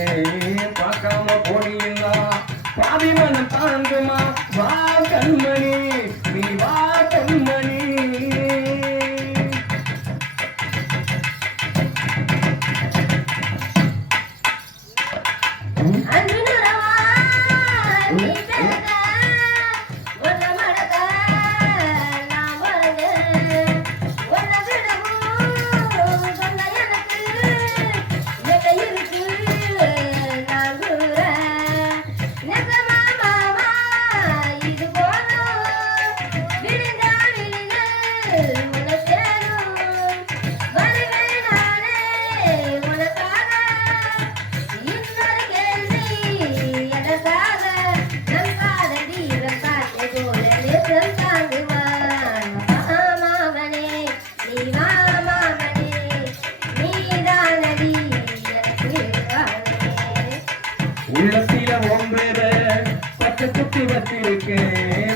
பார்க்காம போனியெல்லாம் பாவி மனம் தாங்குமா வா கண்மை உள்ளத்தில ஒன்பது பச்சை சுத்தி வச்சிருக்கேன்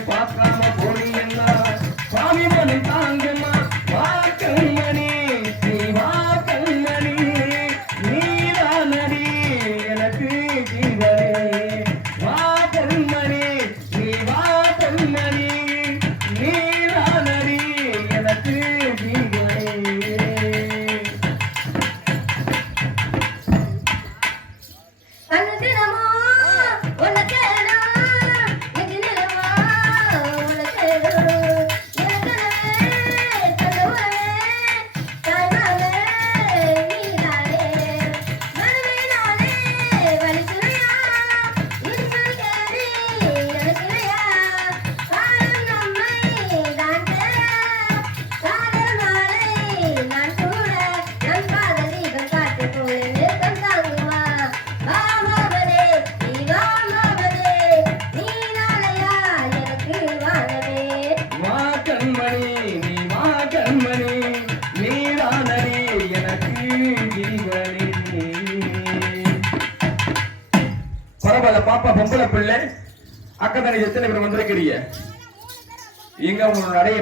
அதை பாப்பா பொம்பளை பிள்ளை அக்கா எத்தனை பேர் வந்திருக்கிறீங்க? எங்க உங்களோட நிறைய